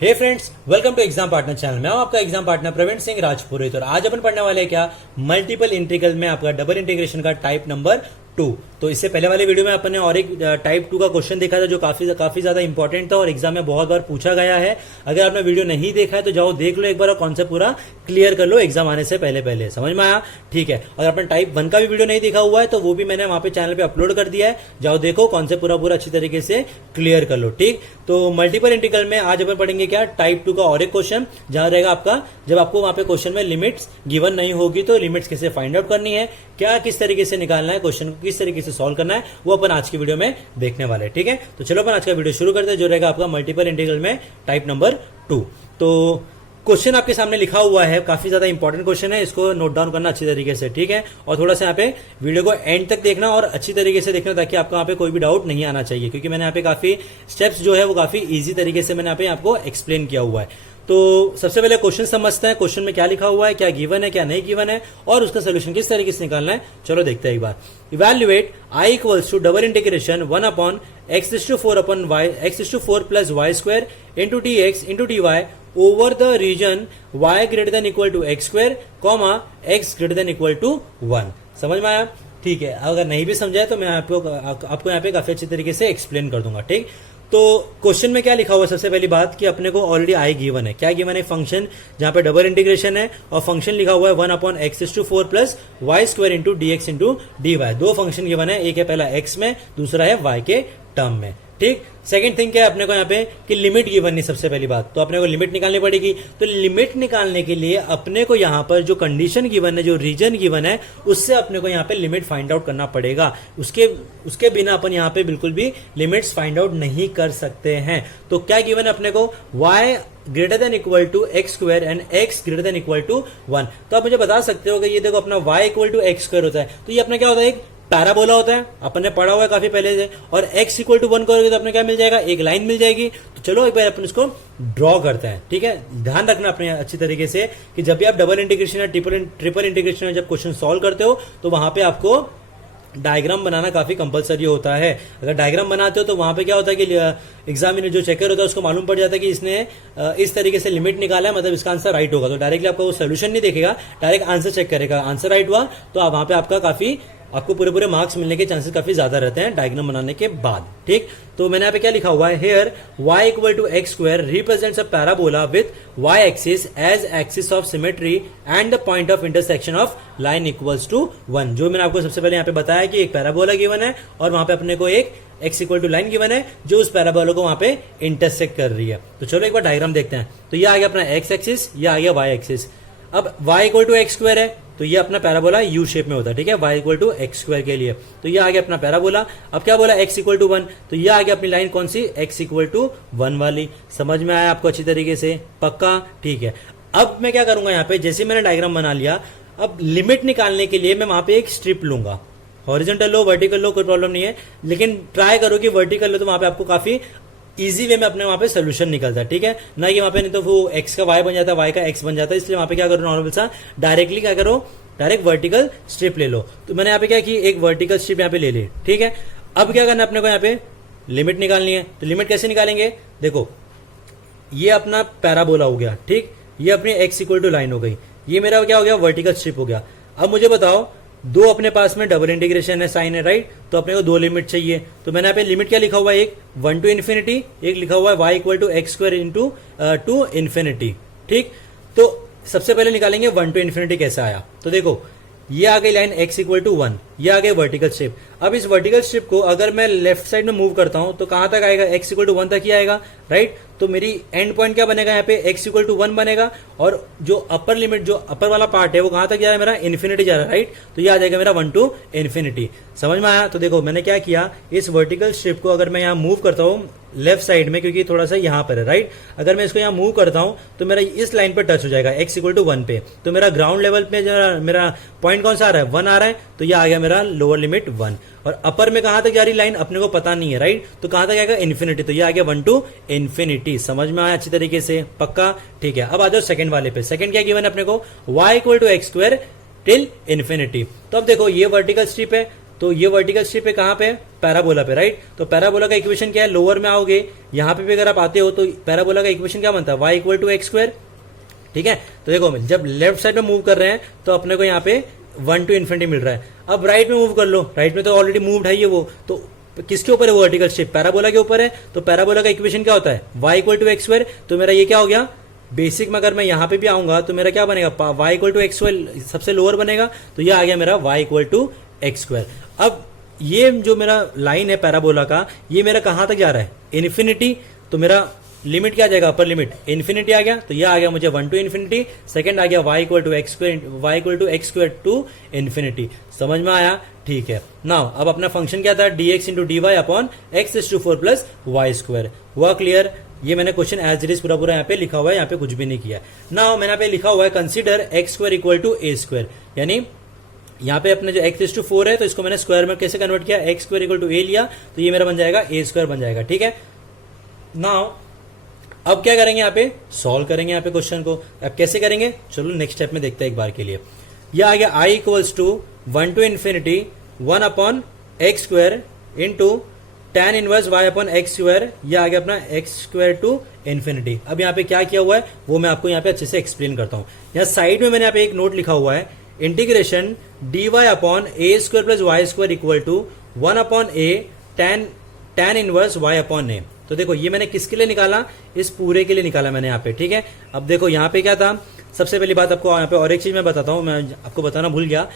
Hey friends, welcome to exam partner channel. मैं हूं आपका एग्जाम पार्टनर प्रवीण सिंह राजपुरोहित और आज अपन पढ़ने वाले हैं क्या मल्टीपल इंटीग्रल में आपका डबल इंटीग्रेशन का टाइप नंबर 2। तो इससे पहले वाले वीडियो में अपन ने और एक टाइप 2 का क्वेश्चन देखा था जो काफी ज्यादा इंपॉर्टेंट था और एग्जाम में बहुत बार पूछा गया है। अगर आपने वीडियो नहीं देखा है तो जाओ देख लो एक बार और कॉन्सेप्ट पूरा क्लियर कर लो एग्जाम आने से पहले। समझ में आया? ठीक है। अगर अपन टाइप 1 का भी वीडियो नहीं देखा हुआ है तो वो भी मैंने वहां पे चैनल पे अपलोड कर दिया है, जाओ देखो कॉन्सेप्ट पूरा अच्छी तरीके से क्लियर कर लो। ठीक, तो मल्टीपल इंटीग्रल में आज अपन पढ़ेंगे क्या टाइप 2 का और एक क्वेश्चन, जहां रहेगा आपका जब आपको वहां पे क्वेश्चन में लिमिट्स गिवन नहीं होगी तो लिमिट्स कैसे फाइंड आउट करनी है, क्या किस तरीके से निकालना है, क्वेश्चन को किस तरीके से सॉल्व करना है, वो अपन आज की वीडियो में देखने वाले हैं। ठीक है, तो चलो अपन आज का वीडियो शुरू करते हैं जो रहेगा आपका मल्टीपल इंटीग्रल में टाइप नंबर 2। तो क्वेश्चन आपके सामने लिखा हुआ है, काफी ज्यादा इंपॉर्टेंट क्वेश्चन है, इसको नोट डाउन करना अच्छी तरीके से। ठीक है, और थोड़ा सा यहाँ पे वीडियो को एंड तक देखना और अच्छी तरीके से देखना ताकि आपको यहाँ पे कोई भी डाउट नहीं आना चाहिए, क्योंकि मैंने यहाँ पे काफी स्टेप्स जो है वो काफी इजी तरीके से मैंने यहाँ पे आपको एक्सप्लेन किया हुआ है। तो सबसे पहले क्वेश्चन समझते हैं, क्वेश्चन में क्या लिखा हुआ है, क्या गिवन है क्या नहीं गिवन है और उसका सोल्यूशन किस तरीके से निकालना है। चलो देखते हैं एक बार। Evaluate I equals to double integration 1 upon x⁴ upon y x⁴ plus Y square into dx into dy over the region y greater than equal to x², x greater than equal to 1। समझ में आया? ठीक है, अगर नहीं भी समझाए तो मैं आपको यहाँ पे काफी अच्छी तरीके से एक्सप्लेन कर दूंगा। ठीक, तो क्वेश्चन में क्या लिखा हुआ है, सबसे पहली बात कि अपने को ऑलरेडी आई गिवन है। क्या गिवन है? फंक्शन जहां पे डबल इंटीग्रेशन है और फंक्शन लिखा हुआ है 1 upon x⁴ plus Y square into dx into dy। दो फंक्शन गिवन है, एक है पहला x में, दूसरा है y के टर्म में। ठीक, सेकंड थिंग क्या है अपने को यहाँ पे कि लिमिट गिवन नहीं, सबसे पहली बात तो अपने को लिमिट निकालनी पड़ेगी। तो लिमिट निकालने के लिए अपने को यहाँ पर जो कंडीशन गिवन है, जो रीजन गिवन है, उससे अपने को यहाँ पे लिमिट फाइंड आउट करना पड़ेगा। उसके बिना अपन यहाँ पे बिल्कुल भी लिमिट्स फाइंड आउट नहीं कर सकते हैं। तो क्या गिवन है अपने को? y greater than equal to x² and x greater than equal to 1। तो आप मुझे बता सकते हो कि ये देखो अपना y इक्वल टू x² होता है, तो ये अपना क्या होता है? एक पैराबोला होता है, अपन ने पढ़ा हुआ है काफी पहले से। और x इक्वल टू 1 करोगे तो अपने क्या मिल जाएगा? एक लाइन मिल जाएगी। तो चलो एक बार अपन इसको ड्रॉ करते हैं। ठीक है, ध्यान रखना अपने अच्छी तरीके से कि जब भी आप डबल इंटीग्रेशन या ट्रिपल इंटीग्रेशन में जब क्वेश्चन सॉल्व करते हो तो वहां पे आपको डायग्राम बनाना काफी कंपलसरी होता है। अगर डायग्राम बनाते हो तो वहां पे क्या होता है कि एग्जामिनर जो चेकर होता है उसको मालूम पड़ जाता है कि इसने इस तरीके से लिमिट निकाला है, मतलब इसका आंसर राइट होगा। तो डायरेक्टली आपका वो सोल्यूशन नहीं देखेगा, डायरेक्ट आंसर चेक करेगा। आंसर राइट हुआ तो वहां पे आपको पूरे मार्क्स मिलने के चांसेस काफी ज्यादा रहते हैं डायग्राम बनाने के बाद। ठीक, तो मैंने यहाँ पे क्या लिखा हुआ है, here y equal to x² represents a parabola with y axis as axis of symmetry and the point of intersection of line equals to 1। जो मैंने आपको सबसे पहले यहाँ पे बताया कि एक पैराबोला गिवन है और वहां पे अपने को एक x equal to line given है जो उस पैराबोला को वहां पे इंटरसेक्ट कर रही है। तो चलो एक बार डायग्राम देखते हैं। तो ये आ गया अपना x एक्सिस, ये आ गया y एक्सिस। अब y इक्वल टू x² है तो ये अपना पैराबोला यू शेप में होता है। ठीक है, y इक्वल टू x² के लिए तो ये आ गया अपना पैराबोला। अब क्या बोला? x इक्वल टू 1, तो ये आ गया अपनी लाइन कौन सी? x इक्वल टू 1 वाली। समझ में आया आपको अच्छी तरीके से? पक्का? ठीक है, अब मैं क्या करूंगा यहाँ पे, जैसे मैंने डायग्राम बना लिया, अब लिमिट निकालने के लिए मैं वहां पे एक स्ट्रिप लूंगा। हॉरिजॉन्टल लो वर्टिकल लो कोई प्रॉब्लम नहीं है, लेकिन ट्राई करो कि वर्टिकल लो तो वहां पे आपको काफी इजी वे में अपने वहां पे सोल्यूशन निकलता है। ठीक है, ना कि वहां पे नहीं तो वो x का y बन जाता है, y का x बन जाता है। इसलिए वहां पे क्या करो, नॉर्मल सा डायरेक्टली क्या करो, डायरेक्ट वर्टिकल स्ट्रिप ले लो। तो मैंने यहाँ पे क्या की, एक वर्टिकल स्ट्रिप यहाँ पे ले ली। ठीक है, अब क्या करना अपने को, यहाँ पे लिमिट निकालनी है। तो लिमिट कैसे निकालेंगे? देखो ये अपना पैराबोला हो गया। ठीक, ये अपनी x इक्वल टू लाइन हो गई, ये मेरा क्या हो गया? वर्टिकल स्ट्रिप हो गया। अब मुझे बताओ, दो अपने पास में डबल इंटीग्रेशन है, साइन है, राइट? तो अपने को दो लिमिट चाहिए। तो मैंने यहाँ पे लिमिट क्या लिखा हुआ है? एक 1 टू इन्फिनिटी, एक लिखा हुआ है y equal to x² into to infinity. ठीक, तो सबसे पहले निकालेंगे 1 टू इन्फिनिटी कैसा आया। तो देखो ये आ गई लाइन x इक्वल टू 1, ये आ गई वर्टिकल स्ट्रिप। अब इस वर्टिकल स्ट्रिप को अगर मैं लेफ्ट साइड में मूव करता हूं तो कहां तक आएगा? x इक्वल टू 1 तक ही आएगा, राइट? तो मेरी एंड पॉइंट क्या बनेगा यहाँ पे? x इक्वल टू 1 बनेगा। और जो अपर लिमिट, जो अपर वाला पार्ट है वो कहां तक जा रहा है? मेरा इन्फिनिटी जा रहा है, राइट? तो ये आ जाएगा मेरा 1 टू इन्फिनिटी। समझ में आया? तो देखो मैंने क्या किया, इस वर्टिकल स्ट्रिप को अगर मैं यहाँ मूव करता हूँ लेफ्ट साइड में, क्योंकि थोड़ा सा यहाँ पर है, राइट? अगर मैं इसको यहाँ मूव करता हूं तो मेरा इस लाइन पर टच हो जाएगा x इक्वल टू 1 पे। तो मेरा ग्राउंड लेवल पे मेरा पॉइंट कौन सा आ रहा है? 1 आ रहा है। तो ये आ गया मेरा लोअर लिमिट 1। और अपर में कहां तक जा रही लाइन अपने को पता नहीं है, राइट? तो कहां तक आएगा? इन्फिनिटी। तो ये आ गया 1 टू इन्फिनिटी। समझ में आया अच्छी तरीके से? पक्का? ठीक है, अब आ जाओ सेकंड वाले पे। सेकंड क्या गिवन है अपने को? y equal to x² till infinity. तो अब देखो ये वर्टिकल स्ट्रिप है, तो ये वर्टिकल स्ट्रिप है कहाँ पे, पैराबोला पे, राइट। तो पैराबोला का इक्वेशन क्या है, लोअर में आओगे, यहाँ पे भी अगर आप आते हो तो पैराबोला का इक्वेशन क्या बनता है, y equal to x square, ठीक है। तो देखो जब लेफ्ट साइड में मूव कर रहे हैं तो अपने को यहाँ पे 1 टू इन्फिनिटी मिल रहा है। अब राइट में मूव कर लो, राइट में तो ऑलरेडी मूव्ड है ये, वो तो किसके ऊपर है वर्टिकल स्ट्रिप, पैराबोला के ऊपर है। तो पैराबोला का इक्वेशन क्या होता है, y equal to x square. तो मेरा ये क्या हो गया, बेसिक में अगर मैं यहां पे भी आऊंगा तो मेरा क्या बनेगा, y equal to x square सबसे लोअर बनेगा, तो ये आ गया मेरा y equal to x square. अब ये जो मेरा लाइन है पैराबोला का, ये मेरा कहां तक जा रहा है, इन्फिनिटी। तो मेरा लिमिट क्या आ जाएगा, अपर लिमिट इन्फिनिटी आ गया, तो ये आ गया मुझे 1 टू इन्फिनिटी। सेकंड आ गया y equal to x square, y equal to x square to infinity. समझ में आया, ठीक है। नाउ अब अपना फंक्शन क्या था, dx into d y upon x is to 4 plus Y square. हुआ क्लियर, ये मैंने क्वेश्चन एज इट इज पूरा पूरा यहाँ पे लिखा हुआ है, यहाँ पे कुछ भी नहीं किया। नाउ मैंने यहाँ पे लिखा हुआ है consider x square equal to a square, यानी यहाँ पे अपने जो x इज टू 4 है तो इसको मैंने स्क्वायर में कैसे कन्वर्ट किया, एक्स स्क्वायर इक्वल टू ए लिया, तो ये मेरा बन जाएगा ए स्क्वायर बन जाएगा, ठीक है। नाउ अब क्या करेंगे, यहाँ पे सॉल्व करेंगे यहाँ पे क्वेश्चन को। अब कैसे करेंगे, चलो नेक्स्ट स्टेप में देखते हैं एक बार के लिए। यह आ गया i equals to 1 to infinity 1 upon x square into tan inverse y upon x square, यह आ गया अपना एक्स स्क्वायर टू इन्फिनिटी। अब यहाँ पे क्या किया हुआ है वो मैं आपको यहाँ पे अच्छे से एक्सप्लेन करता हूँ। यहाँ साइड में मैंने यहाँ पे एक नोट लिखा हुआ है, integration d y upon a square plus Y square equal to 1 upon a tan inverse y upon a. तो देखो ये मैंने किसके लिए निकाला, इस पूरे के लिए निकाला मैंने यहाँ पे, ठीक है। अब देखो यहाँ पे क्या था, सबसे पहली बात आपको यहाँ पे और एक चीज मैं बताता हूँ, मैं आपको बताना भूल गया,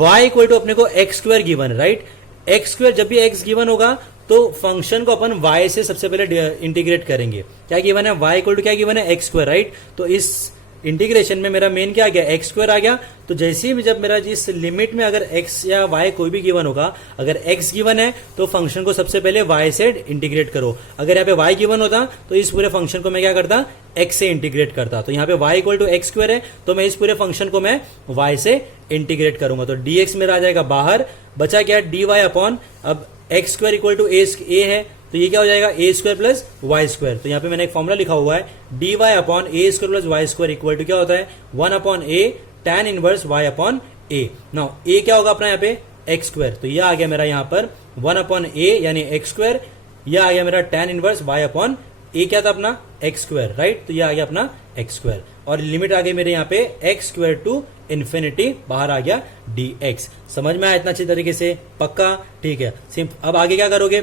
y इक्वल टू अपने को x square given, right. X square जब भी एक्स गिवन होगा तो फंक्शन को अपन y से सबसे पहले इंटीग्रेट करेंगे। क्या गिवन है, y इक्वल टू क्या गिवन है, एक्स स्क्वायर, राइट। तो इस इंटीग्रेशन में मेरा मेन क्या आ गया, एक्स स्क्वायर आ गया। तो जैसे ही जब मेरा जिस लिमिट में अगर x या y कोई भी गिवन होगा, अगर x गिवन है तो फंक्शन को सबसे पहले y से इंटीग्रेट करो। अगर यहाँ पे y गिवन होता तो इस पूरे फंक्शन को मैं क्या करता, x से इंटीग्रेट करता। तो यहाँ पे y equal to x square है तो मैं इस पूरे फंक्शन को मैं y से इंटीग्रेट करूंगा। तो dx मेरा आ जाएगा बाहर, बचा क्या, dy अपॉन, अब x square equal to a है तो ये क्या हो जाएगा, a square plus Y square. तो यहाँ पे मैंने एक फॉर्मुला लिखा हुआ है, d y upon a square plus Y square equal to क्या होता है, 1 upon a tan inverse y upon a. Now a क्या होगा अपना यहाँ पे, एक्स स्क्वायर। तो यह आ गया मेरा यहाँ पर 1 अपॉन ए यानी एक्स स्क्वायर, यह आ गया मेरा tan इनवर्स y अपॉन ए, क्या था अपना एक्स स्क्वायर, राइट। तो यह आ गया अपना एक्स स्क्वायर और लिमिट आ गई मेरे यहाँ पे एक्स स्क्वायर टू इन्फिनिटी, बाहर आ गया dx। समझ में आया इतना अच्छी तरीके से, पक्का, ठीक है। अब आगे क्या करोगे,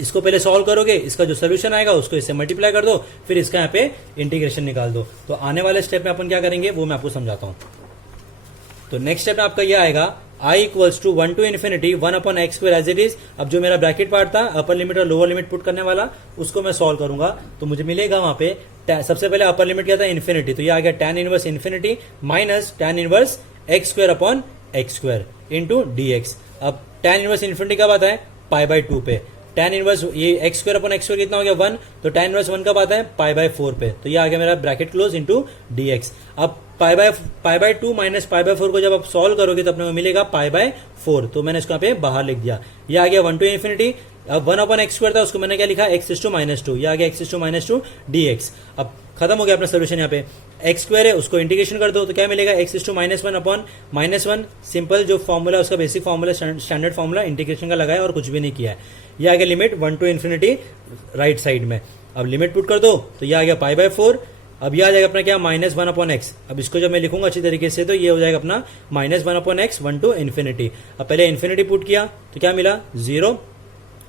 इसको पहले सॉल्व करोगे, इसका जो सोल्यूशन आएगा उसको इससे मल्टीप्लाई कर दो, फिर इसका यहाँ पे इंटीग्रेशन निकाल दो। तो आने वाले स्टेप में अपन क्या करेंगे वो मैं आपको समझाता हूं। तो नेक्स्ट स्टेप में आपका ये आएगा i equals to 1 to infinity 1 upon x square as it is. अब जो मेरा ब्रैकेट पार्ट था अपर लिमिट और लोअर लिमिट पुट करने वाला, उसको मैं सॉल्व करूंगा तो मुझे मिलेगा वहां पे सबसे पहले अपर लिमिट क्या था, इन्फिनिटी। तो ये आ गया tan inverse infinity minus tan inverse x square upon x square into dx। अब tan इनवर्स इन्फिनिटी कब आता है, π/2 पे। tan इनवर्स ये x square upon x square कितना हो गया, 1। तो tan इनवर्स 1 कब आता है, π/4 पे। तो ये आ गया मेरा ब्रैकेट क्लोज इंटू dx। अब π/2 माइनस π/4 को जब आप सॉल्व करोगे तो अपने को मिलेगा π/4। तो मैंने इसको यहाँ पे बाहर लिख दिया। ये आ गया 1 टू इन्फिनिटी। अब 1 अपॉन एक्स स्क्वायर था उसको मैंने क्या लिखा, x टू -2। ये आ गया x टू -2 dx। अब खत्म हो गया अपना सोल्यूशन। यहाँ पे एक्स स्क्वायर है उसको इंटीग्रेशन कर दो तो क्या मिलेगा, x टू -1 अपॉन -1। सिंपल जो फॉर्मूला उसका basic formula standard formula integration का लगाया और कुछ भी नहीं किया है। ये आ गया limit 1 to infinity right side में। अब लिमिट पुट कर दो तो ये आ गया π/4। अब ये आ जाएगा अपना क्या, -1 अपॉन एक्स। अब इसको जब मैं लिखूंगा अच्छी तरीके से तो ये हो जाएगा अपना -1 अपॉन एक्स 1 टू इन्फिनिटी। अब पहले इन्फिनिटी पुट किया तो क्या मिला, 0।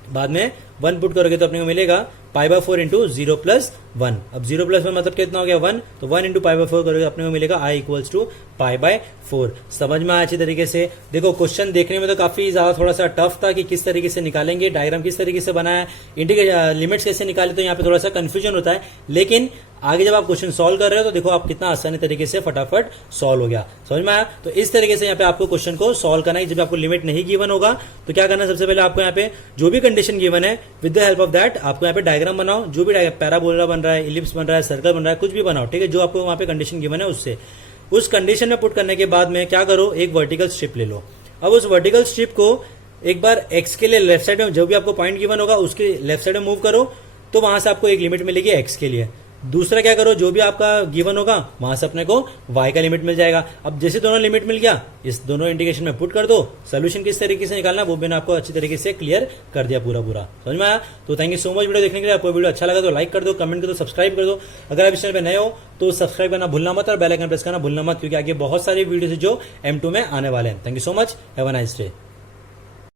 बाद में 1 पुट करोगे तो अपने को मिलेगा π/4 इंटू 0 प्लस 1। अब 0 प्लस 1 मतलब कितना हो गया, 1। तो 1 इंटू π/4 करोगे अपने को मिलेगा i इक्वल्स टू π/4। समझ में आया अच्छी तरीके से। देखो क्वेश्चन देखने में तो काफी ज्यादा थोड़ा सा टफ था कि किस तरीके से निकालेंगे, डायग्राम किस तरीके से बनाया, लिमिट्स कैसे निकाले, तो यहाँ पे थोड़ा सा कंफ्यूजन होता है। लेकिन आगे जब आप क्वेश्चन सॉल्व कर रहे हो तो देखो आप कितना आसानी तरीके से फटाफट सॉल्व हो गया। समझ में आया। तो इस तरीके से यहाँ पे आपको क्वेश्चन को सॉल्व करना है। जब आपको लिमिट नहीं गिवन होगा तो क्या करना है, सबसे पहले आपको यहाँ पे जो भी कंडीशन गिवन है with the help of that आपको यहाँ पे डायग्राम बनाओ। जो भी पैराबोला बन रहा है, इलिप्स बन रहा है, सर्कल बन रहा है, कुछ भी बनाओ, ठीक है। जो आपको वहां पे कंडीशन गिवन है उससे, उस कंडीशन में पुट करने के बाद में क्या करो, एक वर्टिकल स्ट्रिप ले लो। अब उस वर्टिकल स्ट्रिप को एक बार एक्स के लिए लेफ्ट साइड में जो भी आपको पॉइंट गिवन होगा उसके लेफ्ट साइड में मूव करो तो वहां से आपको एक लिमिट मिलेगी एक्स के लिए। दूसरा क्या करो, जो भी आपका गिवन होगा वहां से अपने को y का लिमिट मिल जाएगा। अब जैसे दोनों लिमिट मिल गया, इस दोनों इंटीग्रेशन में पुट कर दो, सोल्यूशन किस तरीके से निकालना वो मैंने आपको अच्छी तरीके से क्लियर कर दिया पूरा समझ में आया। तो thank you so much video देखने के लिए। आपको वीडियो अच्छा लगा तो लाइक कर दो, कमेंट कर दो, सब्सक्राइब कर दो। अगर आप इस चैनल पर नए हो तो सब्सक्राइब करना भूलना मत और बेल आइकन प्रेस करना भूलना मत, क्योंकि आगे बहुत सारे वीडियो जो M2 में आने वाले हैं। Thank you so much, have a nice day.